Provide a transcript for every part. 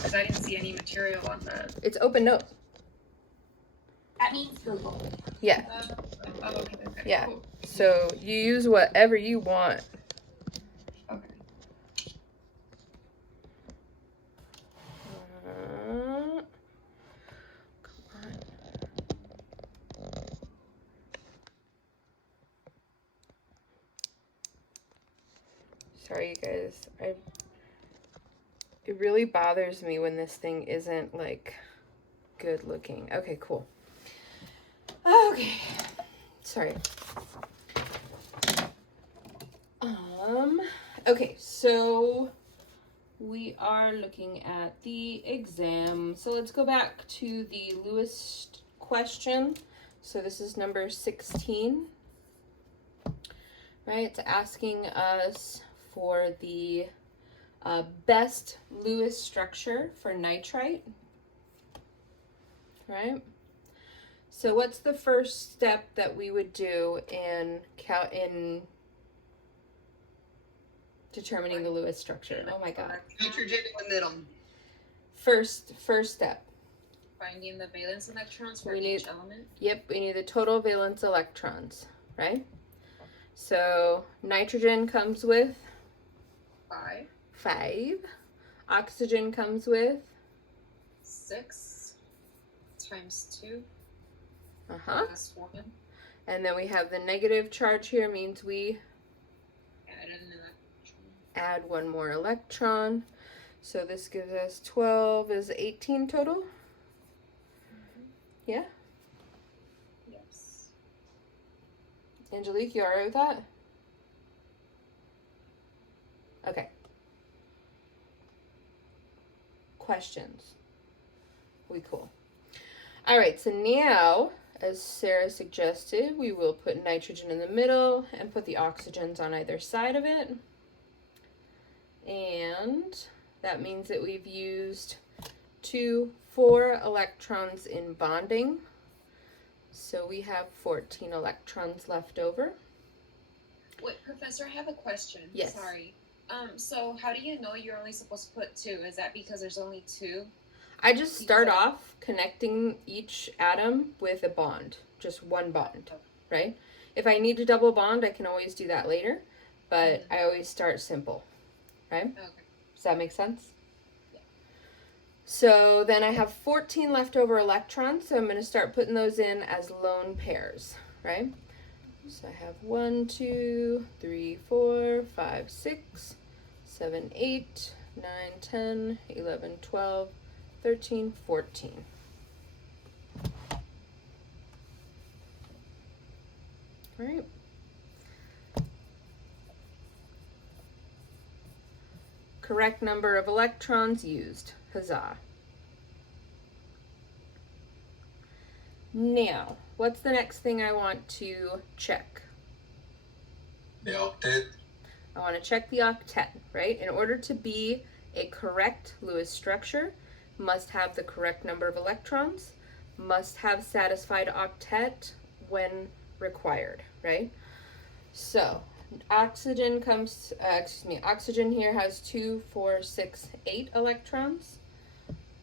because I didn't see any material on the... It's open note. That means Google. Yeah. Okay. Yeah. Cool. So you use whatever you want. Okay. Come on. Sorry, you guys. It really bothers me when this thing isn't like good looking. Okay, cool. Okay. Sorry. Okay, so we are looking at the exam. So let's go back to the Lewis question. So this is number 16. Right? It's asking us for the best Lewis structure for nitrite. Right? So what's the first step that we would do in determining the Lewis structure? Oh my god. Nitrogen in the middle. First step. Finding the valence electrons for We each need- element. Yep, we need the total valence electrons, right? So nitrogen comes with 5. Oxygen comes with 6 times 2 uh-huh. plus 1. And then we have the negative charge here, means we Add an electron. add one more electron. So this gives us 12 is 18 total. Yeah? Yes. Angelique, you alright with that? Okay. Questions? We cool. Alright, so now, as Sarah suggested, we will put nitrogen in the middle and put the oxygens on either side of it. And that means that we've used 4 electrons in bonding. So we have 14 electrons left over. Wait, Professor, I have a question. Yes. Sorry. So how do you know you're only supposed to put 2? Is that because there's only 2? I just start off connecting each atom with a bond, just one bond, right? If I need to double bond, I can always do that later, but I always start simple, right? Okay. Does that make sense? Yeah. So then I have 14 leftover electrons, so I'm going to start putting those in as lone pairs, right? So I have 1, 2, 3, 4, 5, 6, 7, 8, 9, 10, 11, 12, 13, 14. All right. Correct number of electrons used. Huzzah. Now, what's the next thing I want to check? The octet. I want to check the octet, right? In order to be a correct Lewis structure, must have the correct number of electrons, must have satisfied octet when required, right? So oxygen oxygen here has 2, 4, 6, 8 electrons.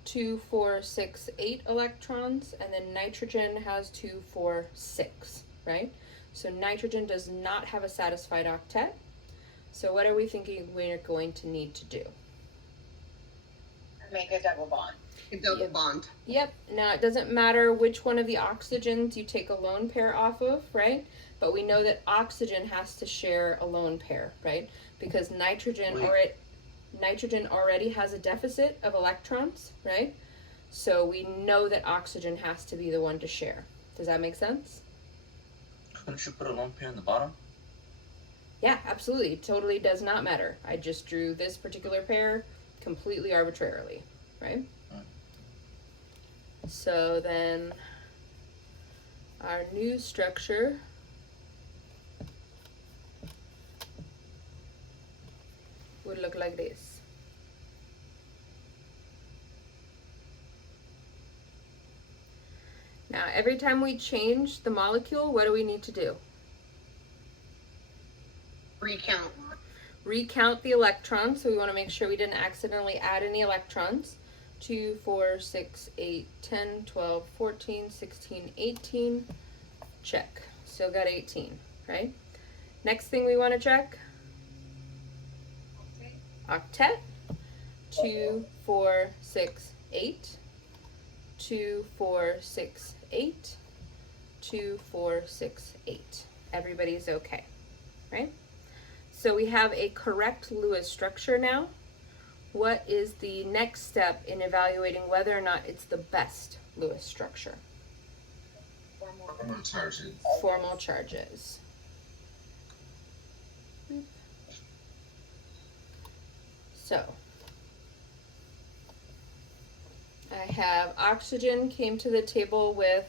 2, 4, 6, 8 electrons, and then nitrogen has 2, 4, 6, right? So nitrogen does not have a satisfied octet. So what are we thinking we're going to need to do? Make a double bond. A double bond. Yep. Now it doesn't matter which one of the oxygens you take a lone pair off of, right? But we know that oxygen has to share a lone pair, right? Because nitrogen already has a deficit of electrons, right? So we know that oxygen has to be the one to share. Does that make sense? Couldn't you put a lone pair in the bottom? Yeah, absolutely. It totally does not matter. I just drew this particular pair completely arbitrarily, right? So then our new structure would look like this. Now, every time we change the molecule, what do we need to do? Recount. Recount the electrons, so we want to make sure we didn't accidentally add any electrons. 2, 4, 6, 8, 10, 12, 14, 16, 18. Check. Still got 18, right? Next thing we want to check, octet. 2, 4, 6, 8. 2, 4, 6, 8. 2, 4, 6, 8. Everybody's okay, right? So we have a correct Lewis structure now. What is the next step in evaluating whether or not it's the best Lewis structure? Formal charges. Formal charges. So, I have oxygen came to the table with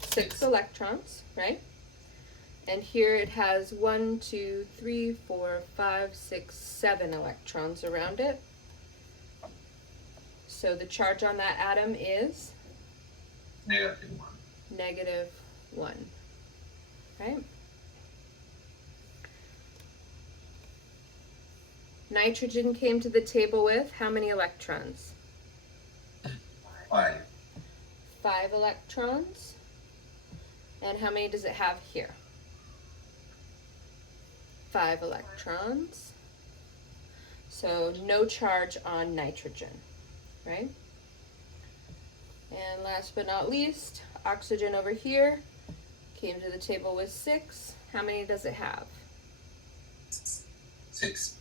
6 electrons, right? And here it has 1, 2, 3, 4, 5, 6, 7 electrons around it. So the charge on that atom is -1. -1, right? Nitrogen came to the table with how many electrons? 5. 5 electrons. And how many does it have here? 5 electrons. So no charge on nitrogen, right? And last but not least, oxygen over here came to the table with 6. How many does it have? 6.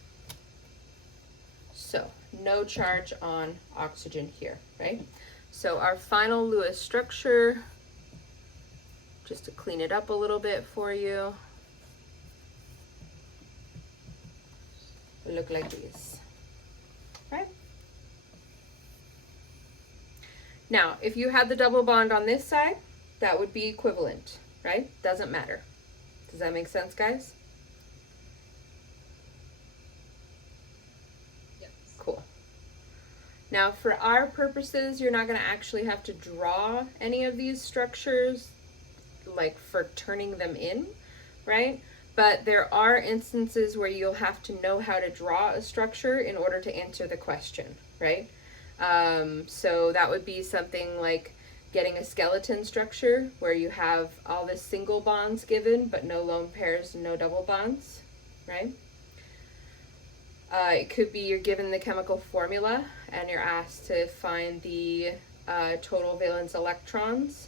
So no charge on oxygen here, right? So our final Lewis structure, just to clean it up a little bit for you, will look like this, right? Now, if you had the double bond on this side, that would be equivalent, right? Doesn't matter. Does that make sense, guys? Yes. Cool. Now, for our purposes, you're not going to actually have to draw any of these structures, like for turning them in, right? But there are instances where you'll have to know how to draw a structure in order to answer the question, right? So that would be something like getting a skeleton structure where you have all the single bonds given, but no lone pairs and no double bonds, right? It could be you're given the chemical formula and you're asked to find the total valence electrons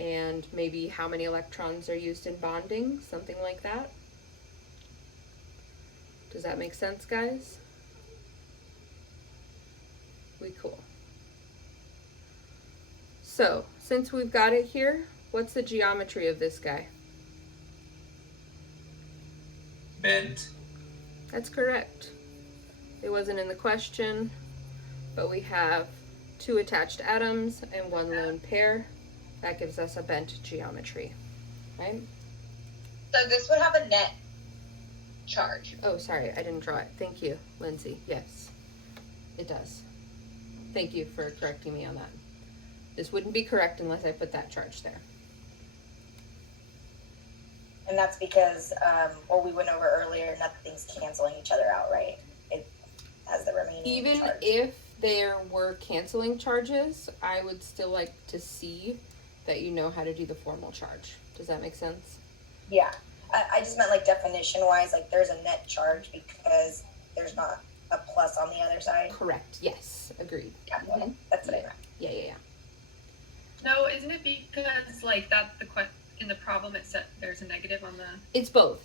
and maybe how many electrons are used in bonding, something like that. Does that make sense, guys? We cool. So, since we've got it here, what's the geometry of this guy? Bent. That's correct. It wasn't in the question, but we have 2 attached atoms and 1 lone pair. That gives us a bent geometry, right? So this would have a net charge. Oh, sorry, I didn't draw it. Thank you, Lindsay. Yes, it does. Thank you for correcting me on that. This wouldn't be correct unless I put that charge there. And that's because, we went over earlier, nothing's canceling each other out, right? It has the remaining Even charge. if there were canceling charges, I would still like to see that you know how to do the formal charge. Does that make sense? Yeah. I just meant like definition-wise, like there's a net charge because there's not a plus on the other side. Correct. Yes. Agreed. Yeah, Mhm. that's what I meant. Yeah. No, isn't it because like that in the problem it said there's a negative on the It's both.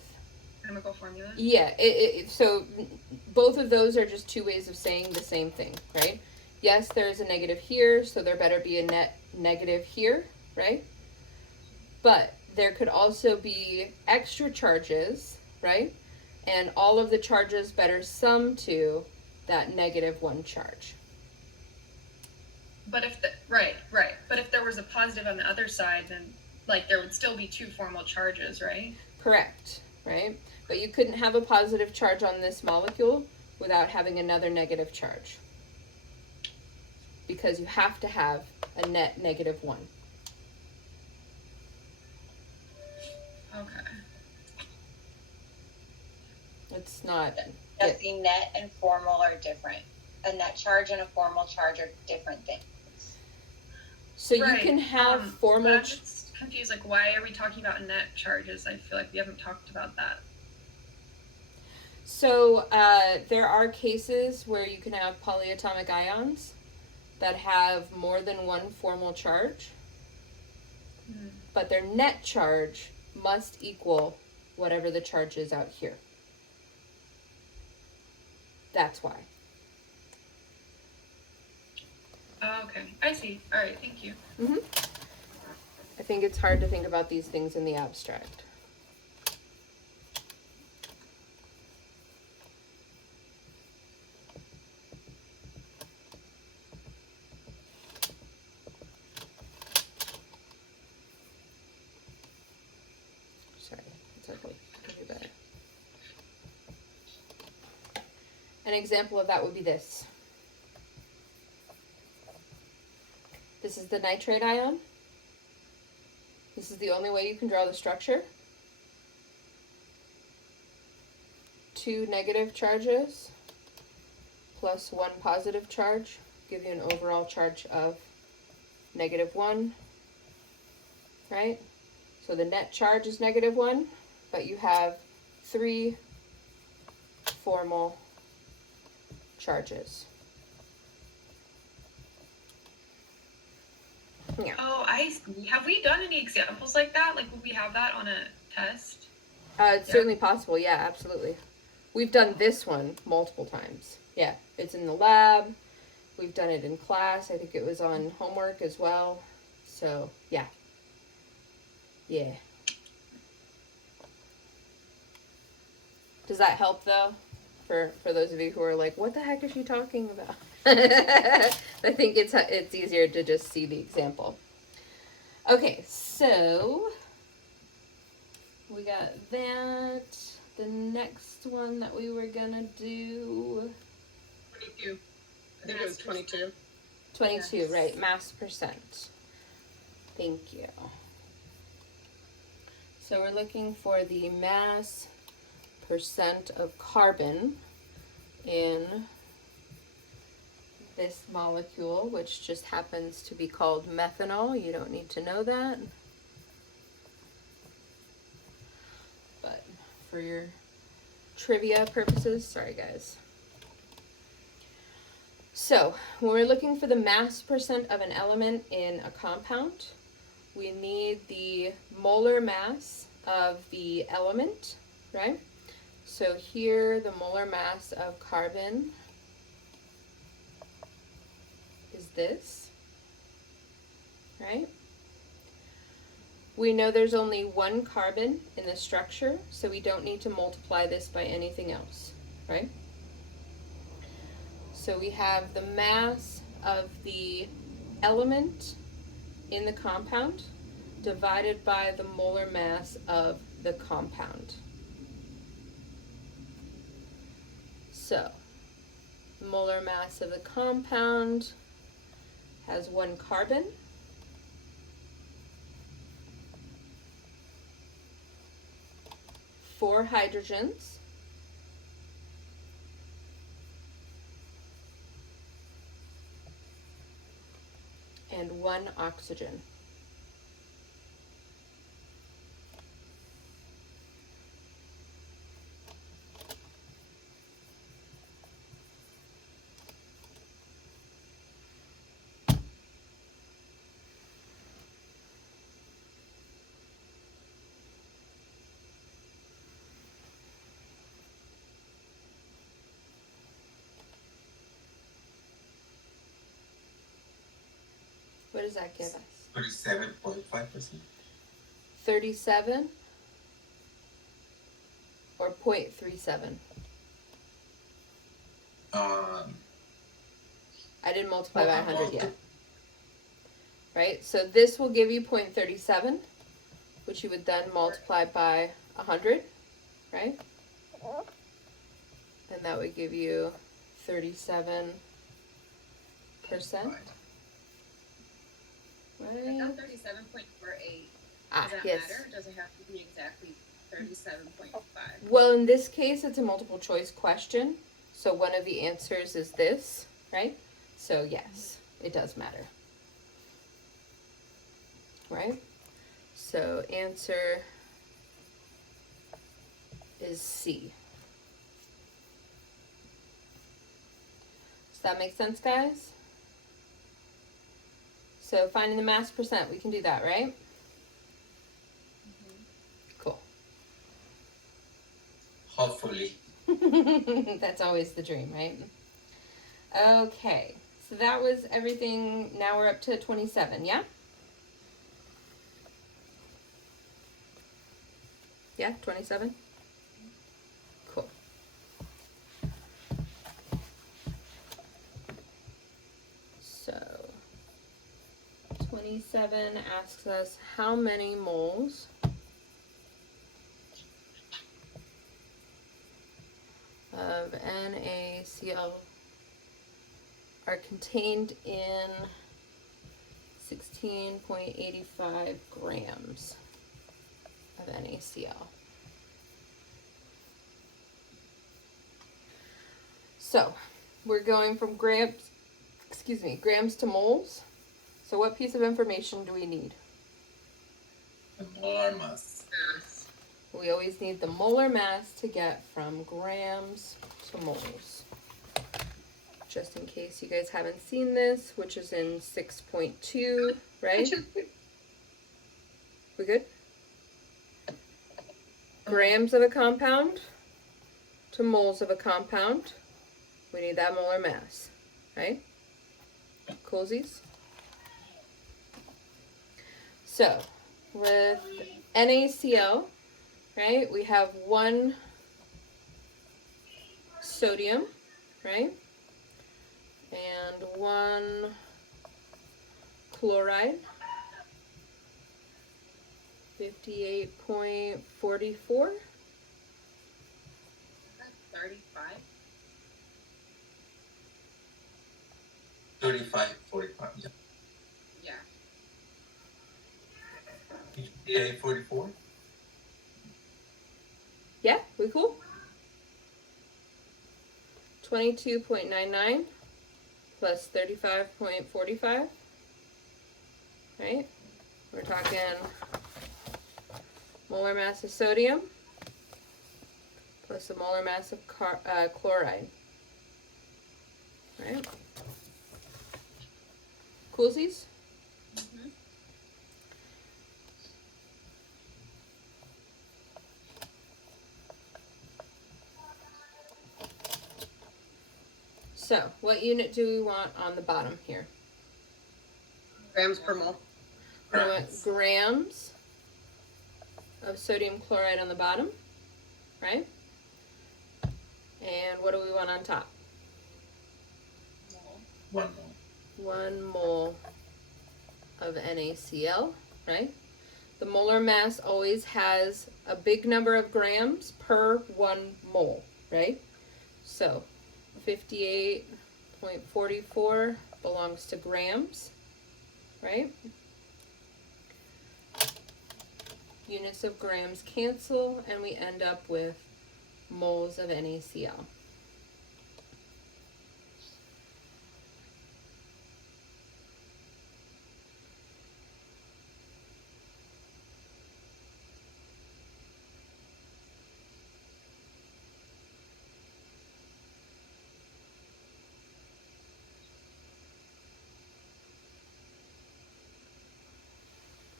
chemical formula? Yeah. So both of those are just 2 ways of saying the same thing, right? Yes, there's a negative here, so there better be a net negative here, right? But there could also be extra charges, right? And all of the charges better sum to that -1 charge. But if right. But if there was a positive on the other side, then like there would still be 2 formal charges, right? Correct, right? But you couldn't have a positive charge on this molecule without having another negative charge. Because you have to have a net -1. Okay. It's not. Just the net and formal are different. a net charge and a formal charge are different things. So you Right, can have but formal. I'm just confused. Like, why are we talking about net charges? I feel like we haven't talked about that. So there are cases where you can have polyatomic ions that have more than one formal charge, but their net charge must equal whatever the charge is out here. That's why. Oh, okay, I see. All right, thank you. I think it's hard to think about these things in the abstract. Sorry, it's okay. It'll be better. An example of that would be this. This is the nitrate ion. This is the only way you can draw the structure. 2 negative charges plus 1 positive charge give you an overall charge of -1, right? So the net charge is -1, but you have 3 formal charges. Yeah. Oh, I see. Have we done any examples like that? Like, would we have that on a test? It's certainly possible. Yeah, absolutely. We've done this one multiple times. Yeah, it's in the lab. We've done it in class. I think it was on homework as well. So, yeah. Yeah. Does that help, though? For those of you who are like, what the heck is she talking about? I think it's easier to just see the example. Okay, so we got that. The next one that we were gonna do. 22. I think it was 22. 22, Yes. right? Mass percent. Thank you. So we're looking for the mass percent of carbon in this molecule, which just happens to be called methanol. You don't need to know that. But for your trivia purposes, sorry guys. So when we're looking for the mass percent of an element in a compound, we need the molar mass of the element, right? So here the molar mass of carbon is this, right? We know there's only one carbon in the structure, so we don't need to multiply this by anything else, right? So we have the mass of the element in the compound divided by the molar mass of the compound. So, molar mass of the compound has 1 carbon. Four hydrogens. And 1 oxygen. What does that give us? 37.5%. 37 or 0.37? I didn't multiply by 100 yet. Right? So this will give you 0.37, which you would then multiply by 100, right? And that would give you 37%. I Right? got 37.48. Ah, Does that yes. matter? Does it have to be exactly 37.5? Well, in this case, it's a multiple choice question, So one of the answers is this, right? So yes, it does matter. Right? So answer is C. Does that make sense, guys? So finding the mass percent, we can do that, right? Cool. Hopefully. That's always the dream, right? Okay, so that was everything. Now we're up to 27, yeah? Yeah, 27? Cool. So, 27 asks us how many moles of NaCl are contained in 16.85 grams of NaCl. So, we're going from grams to moles. So what piece of information do we need? The molar mass. We always need the molar mass to get from grams to moles. Just in case you guys haven't seen this, which is in 6.2, right? We good? Grams of a compound to moles of a compound. We need that molar mass, right? Coolsies? So, with NaCl, right, we have one sodium, right, and one chloride, 58.44. 35. 35, 45, yeah. Yeah. 58, 44. Yeah, we cool? 22.99 plus 35.45, right? We're talking molar mass of sodium plus the molar mass of chloride, right? Coolsies? Mm-hmm. So, what unit do we want on the bottom here? Grams per mole. We want grams of sodium chloride on the bottom, right? And what do we want on top? 1 mole. 1 mole of NaCl, right? The molar mass always has a big number of grams per 1 mole, right? So 58.44 belongs to grams, right? Units of grams cancel, and we end up with moles of NaCl.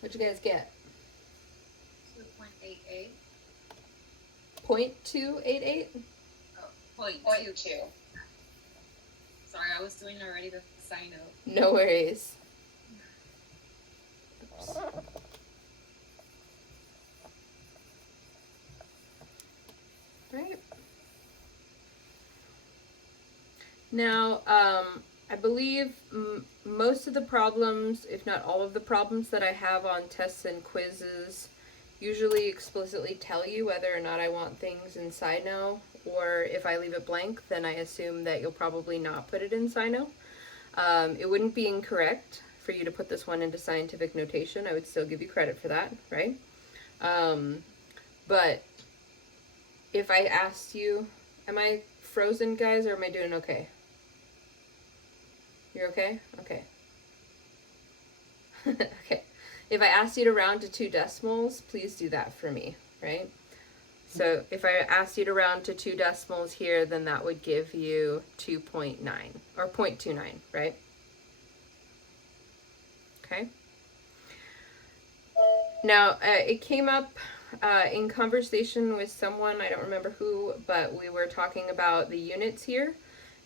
What'd you guys get? 2.88. 0.288? Oh, point two. Sorry, I was doing already the sign up. No worries. Oops. Right. Now, I believe most of the problems, if not all of the problems that I have on tests and quizzes, usually explicitly tell you whether or not I want things in Sino, or if I leave it blank, then I assume that you'll probably not put it in Sino. It wouldn't be incorrect for you to put this one into scientific notation. I would still give you credit for that, right? But if I asked you, am I frozen, guys, or am I doing okay? You're okay? Okay. Okay. If I asked you to round to 2 decimals, please do that for me, right? So if I asked you to round to 2 decimals here, then that would give you 2.9 or 0.29, right? Okay. Now, it came up in conversation with someone, I don't remember who, but we were talking about the units here,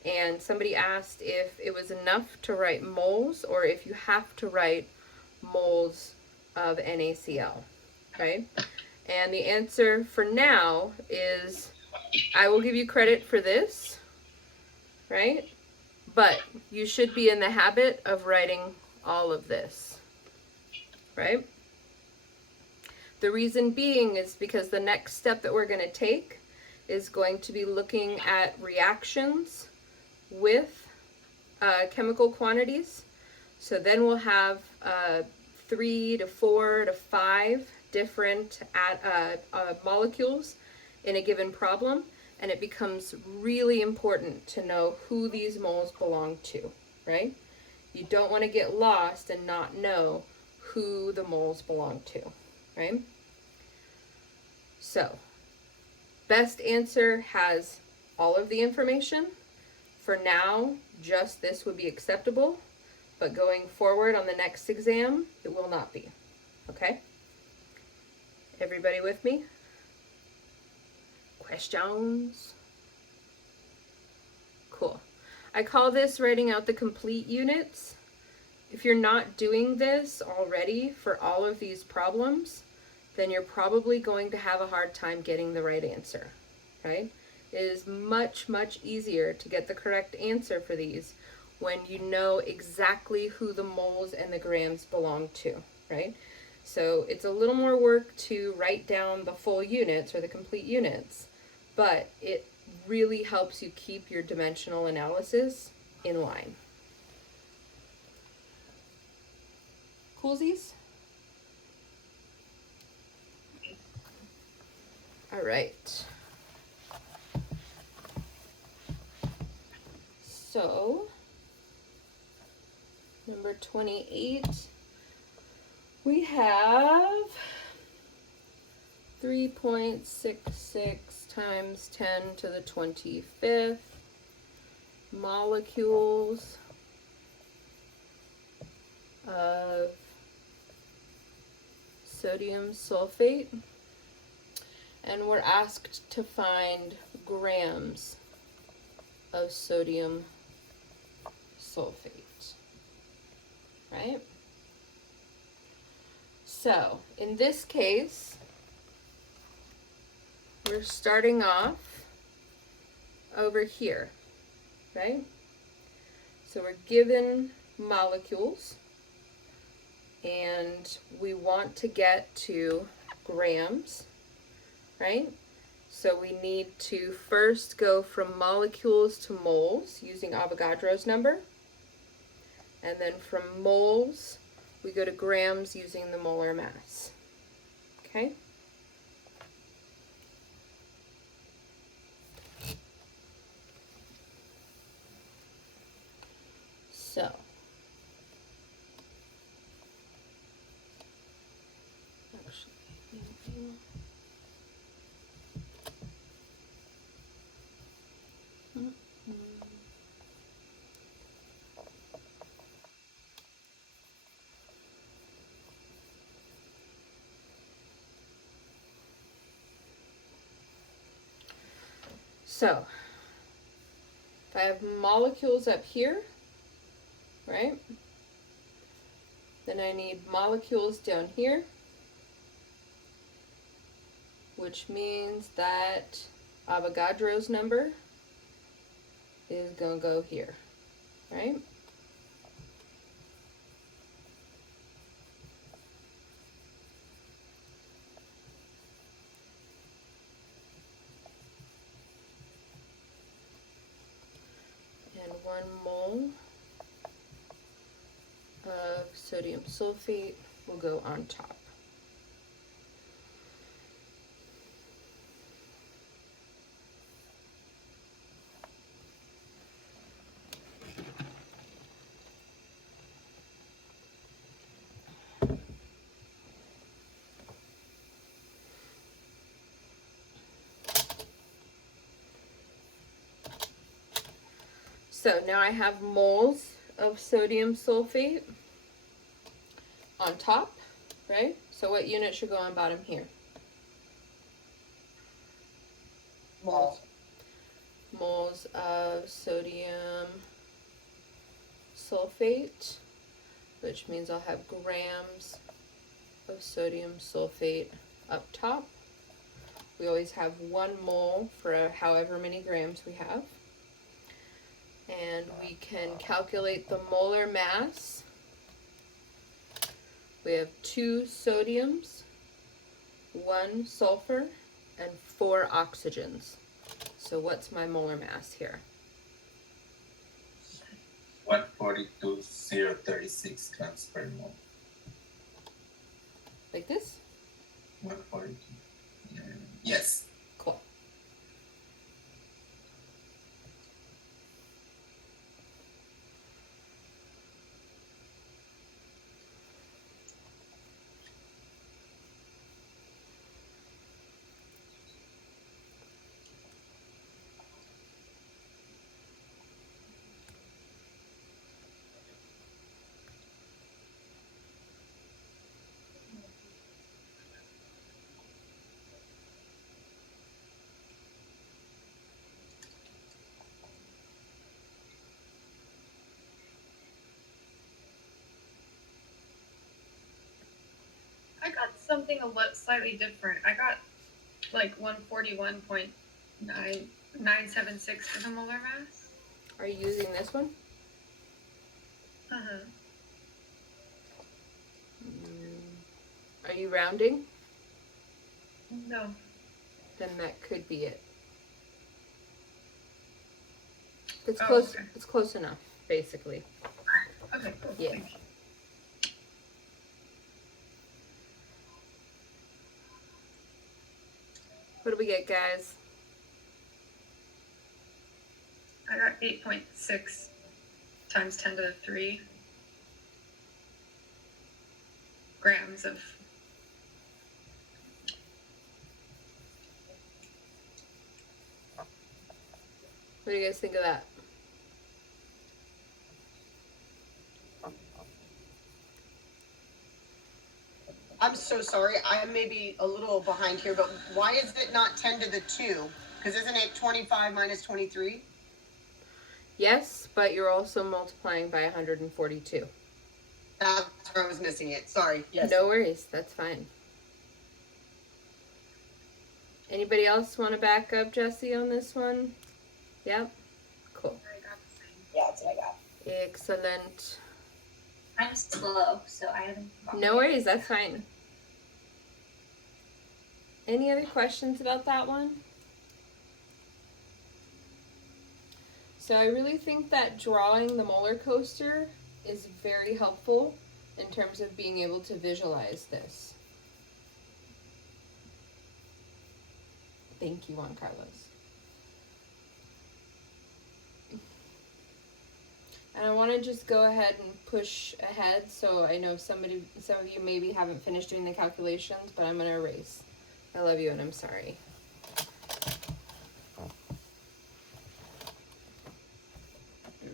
and somebody asked if it was enough to write moles or if you have to write moles of NaCl, right? And the answer for now is, I will give you credit for this, right? But you should be in the habit of writing all of this, right? The reason being is because the next step that we're going to take is going to be looking at reactions with chemical quantities. So then we'll have 3 to 4 to 5 different molecules in a given problem, and it becomes really important to know who these moles belong to, right? You don't want to get lost and not know who the moles belong to, right? So, best answer has all of the information. For now, just this would be acceptable, but going forward on the next exam, it will not be, okay? Everybody with me? Questions? Cool. I call this writing out the complete units. If you're not doing this already for all of these problems, then you're probably going to have a hard time getting the right answer, right? It is much, much easier to get the correct answer for these when you know exactly who the moles and the grams belong to, right? So it's a little more work to write down the full units or the complete units, but it really helps you keep your dimensional analysis in line. Coolsies? All right. So, number 28, we have 3.66 times 10 to the 25th molecules of sodium sulfate, and we're asked to find grams of sodium sulfate, right? So, in this case, we're starting off over here, right? So we're given molecules, and we want to get to grams, right? So we need to first go from molecules to moles using Avogadro's number, and then from moles we go to grams using the molar mass, okay? So, So, if I have molecules up here, right, then I need molecules down here, which means that Avogadro's number is going to go here, right? And 1 mole of sodium sulfate will go on top. So now I have moles of sodium sulfate on top, right? So what unit should go on bottom here? Moles. Moles of sodium sulfate, which means I'll have grams of sodium sulfate up top. We always have 1 mole for however many grams we have. And we can calculate the molar mass. We have 2 sodiums, 1 sulfur, and 4 oxygens. So what's my molar mass here? 142,036 grams per mole. Like this? 142. Yes. Cool. I got something a lot slightly different. I got like 141.976 for the molar mass. Are you using this one? Uh-huh. Are you rounding? No. Then that could be it. It's Oh, close. okay. It's close enough, basically. Okay, cool. Yeah. Thank you. What do we get, guys? I got 8.6 times 10 to the 3 grams of. What do you guys think of that? I'm so sorry. I may be a little behind here, but why is it not 10 to the 2? Because isn't it 25 minus 23? Yes, but you're also multiplying by 142. That's where I was missing it. Sorry. Yes. No worries. That's fine. Anybody else want to back up Jesse on this one? Yep. Cool. Yeah, that's what I got. Excellent. I'm slow, so I haven't. No worries. That's fine. Any other questions about that one? So I really think that drawing the molar coaster is very helpful in terms of being able to visualize this. Thank you, Juan Carlos. And I want to just go ahead and push ahead, so I know some of you maybe haven't finished doing the calculations, but I'm going to erase. I love you and I'm sorry.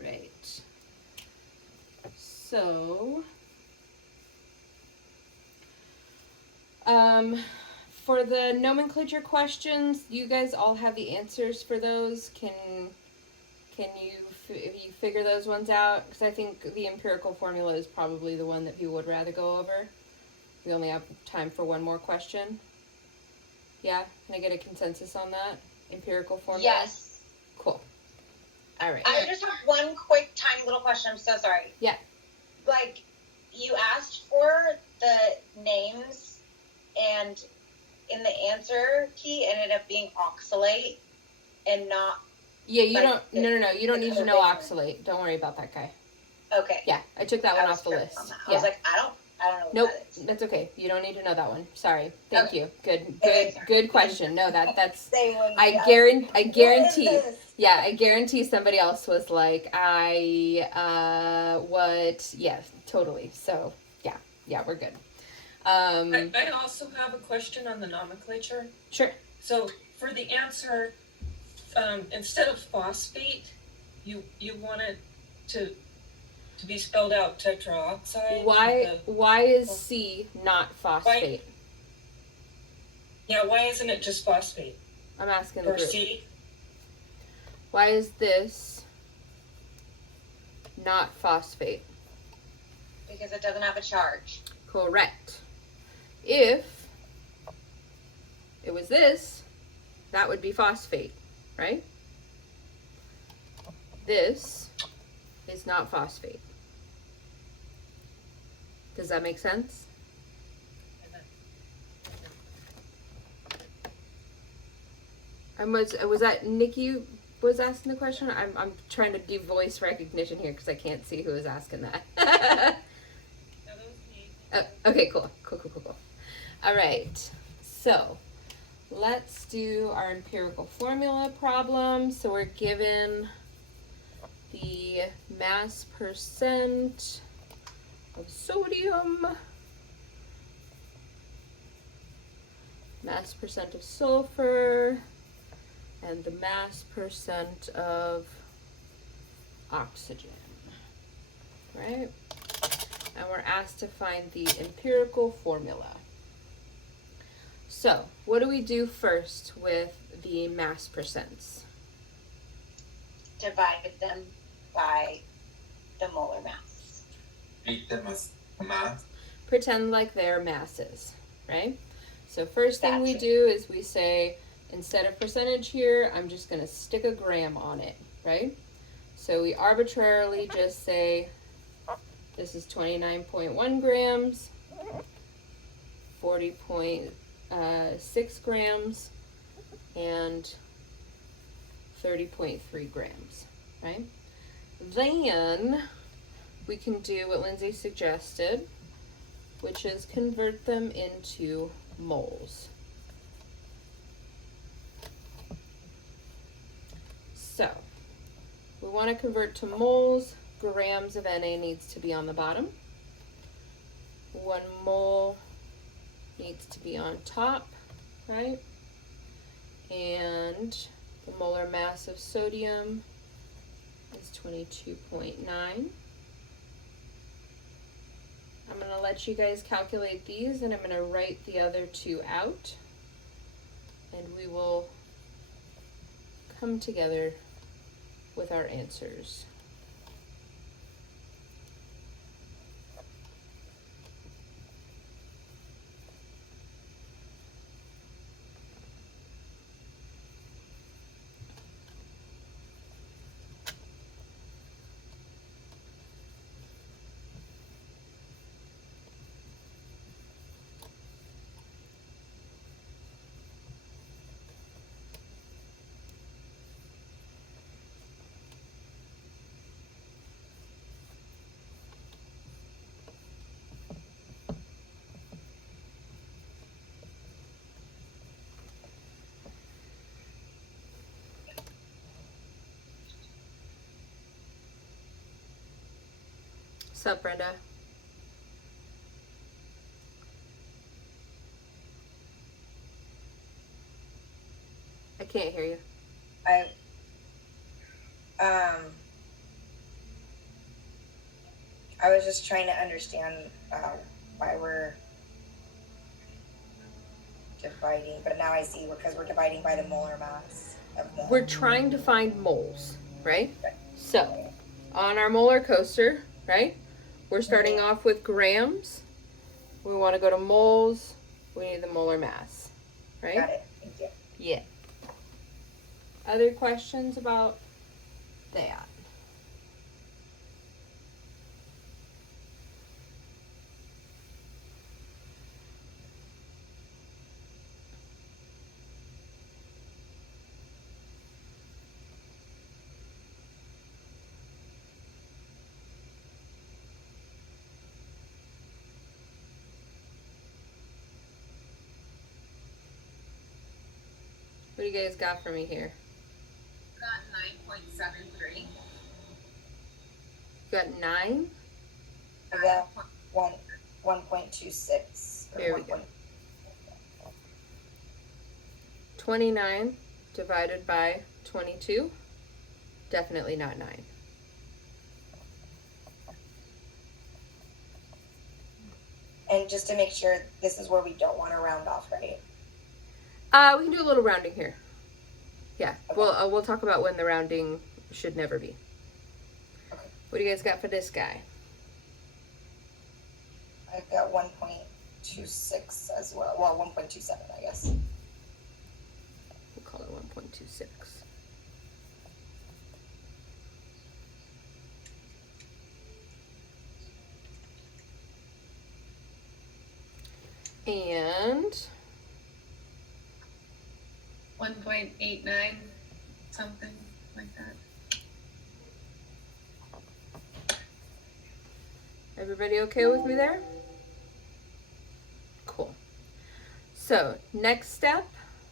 Right. So, for the nomenclature questions, you guys all have the answers for those. Can you figure those ones out? Because I think the empirical formula is probably the one that people would rather go over. We only have time for one more question. Yeah? Can I get a consensus on that? Empirical formula? Yes. Cool. All right. I just have one quick tiny little question. I'm so sorry. Yeah. Like, you asked for the names, and in the answer key ended up being oxalate and not. Yeah, you like don't. No. You don't the need to know coding. oxalate. Don't worry about that guy. Okay. Yeah, I took that one I was off the tripped list. on that. I Yeah. was like, I don't know what Nope, that is. that's okay. You don't need to know that one. Sorry. Thank Okay. you. Good Okay. question. No, that's. Same one. I Yeah. guarantee. What is this? Yeah, I guarantee somebody else was like, what? Yeah, totally. So, yeah, we're good. I also have a question on the nomenclature. Sure. So for the answer, instead of phosphate, You want it to be spelled out tetraoxide? Why is C not phosphate? Yeah, why isn't it just phosphate? I'm asking the Or group. C? Why is this not phosphate? Because it doesn't have a charge. Correct. If it was this, that would be phosphate, right? This is not phosphate. Does that make sense? Was that Nikki was asking the question? I'm trying to do voice recognition here because I can't see who is asking that. Okay, cool. All right, so let's do our empirical formula problem. So we're given the mass percent of sodium, mass percent of sulfur, and the mass percent of oxygen, right? And we're asked to find the empirical formula. So, what do we do first with the mass percents? Divide them by the molar mass. Treat them as mass. Pretend like they're masses, right? So first thing we Gotcha. do is we say, instead of percentage here, I'm just going to stick a gram on it, right? So we arbitrarily just say, this is 29.1 grams, 40.6 grams, and 30.3 grams, right? Then we can do what Lindsay suggested, which is convert them into moles. So, we want to convert to moles. Grams of Na needs to be on the bottom. 1 mole needs to be on top, right? And the molar mass of sodium is 22.9. I'm going to let you guys calculate these, and I'm going to write the other two out, and we will come together with our answers. Sup, Brenda? I can't hear you. I was just trying to understand why we're dividing, but now I see because we're dividing by the molar mass of the. We're trying to find moles, right? So, on our molar coaster, right? We're starting off with grams. We want to go to moles. We need the molar mass, right? Got it. Thank you. Yeah. Other questions about that? What do you guys got for me here? Got 9.73. You got 9? I got 1.26. Here we go. 29 divided by 22. Definitely not 9. And just to make sure, this is where we don't want to round off, right? We can do a little rounding here. Yeah, Okay. we'll talk about when the rounding should never be. Okay. What do you guys got for this guy? I've got 1.26 as well. Well, 1.27, I guess. We'll call it 1.26. And 1.89, something like that. everybody okay with me there? Cool. So next step,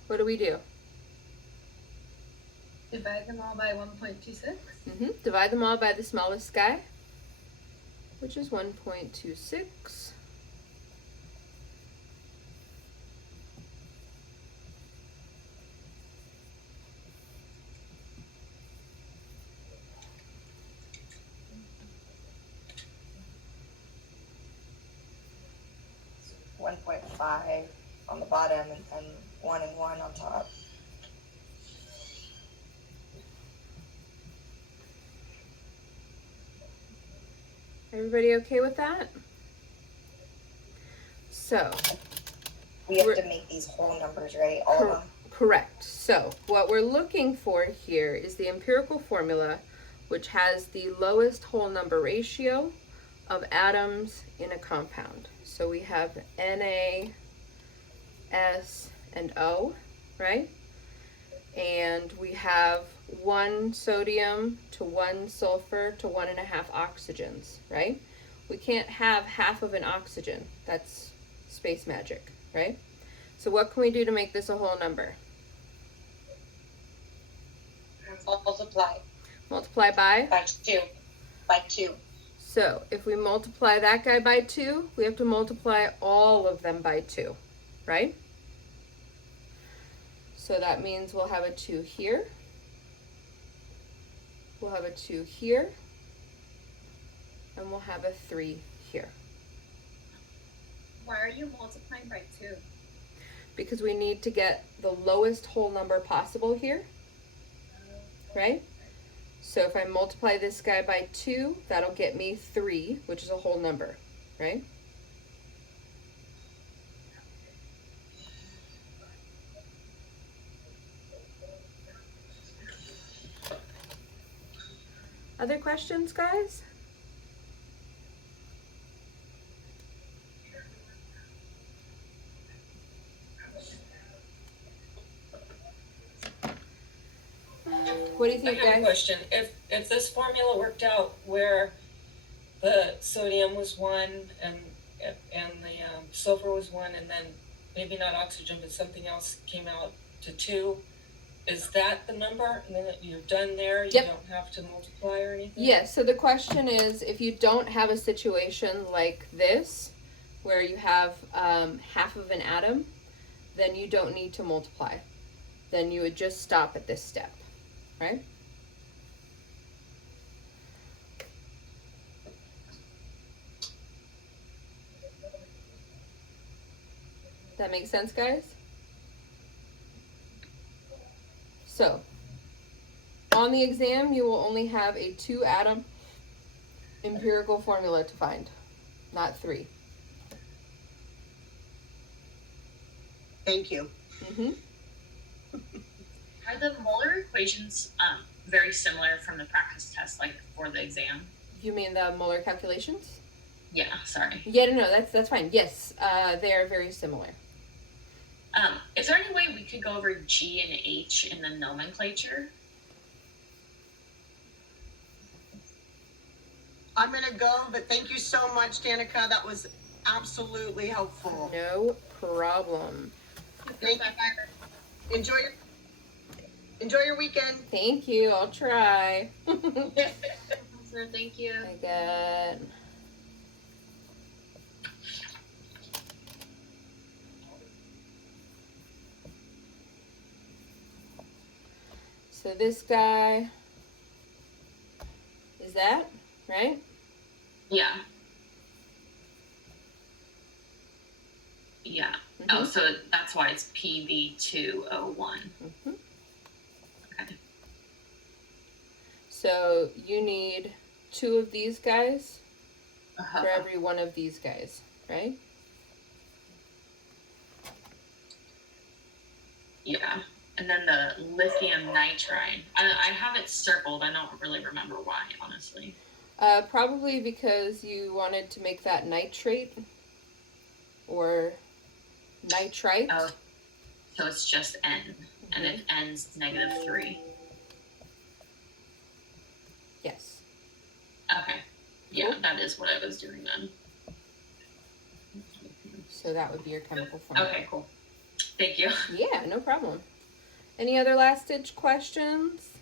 what do we do? Divide them all by 1.26. Divide them all by the smallest guy, which is 1.26. So 1.5 on the bottom and then 1 and 1 on top. Everybody okay with that? So We have We're- to make these whole numbers, right? All of them. correct. So what we're looking for here is the empirical formula, which has the lowest whole number ratio of atoms in a compound. So we have Na, S, and O, right? And we have 1 sodium to 1 sulfur to 1.5 oxygens, right? We can't have half of an oxygen. That's space magic, right? So what can we do to make this a whole number? Multiply Multiply by? by 2. By 2. So if we multiply that guy by 2, we have to multiply all of them by 2, right? So that means we'll have a 2 here. We'll have a 2 here. And we'll have a 3 here. Why are you multiplying by 2? Because we need to get the lowest whole number possible here, right? So if I multiply this guy by 2, that'll get me 3, which is a whole number, right? Other questions, guys? What do you I think, have a guys? question. If this formula worked out where the sodium was 1 and the sulfur was 1, and then maybe not oxygen but something else came out to 2, is that the number? And then you're done there? You Yep. don't have to multiply or anything? Yes, so the question is, if you don't have a situation like this, where you have half of an atom, then you don't need to multiply. Then you would just stop at this step, right? That makes sense, guys? So, on the exam, you will only have a 2-atom empirical formula to find, not 3. Thank you. Are the molar equations very similar from the practice test, like for the exam? You mean the molar calculations? Yeah, sorry. Yeah, no, that's fine. Yes, they are very similar. Is there any way we could go over G and H in the nomenclature? I'm gonna go, but thank you so much, Danica. That was absolutely helpful. No problem. Thank you. Enjoy your weekend. Thank you. I'll try. Sir, thank you. I got. So this guy that, right? Yeah. Yeah. Oh, so that's why it's PB201. Okay. So you need 2 of these guys Uh-huh. for every 1 of these guys, right? Yeah. And then the lithium nitride. I have it circled. I don't really remember why, honestly. Probably because you wanted to make that nitrate or nitrite. Oh, so it's just N, and it ends -3. Yes. Okay. Yeah, Cool. that is what I was doing then. So that would be your chemical formula. Okay, cool. Thank you. Yeah, no problem. Any other last ditch questions?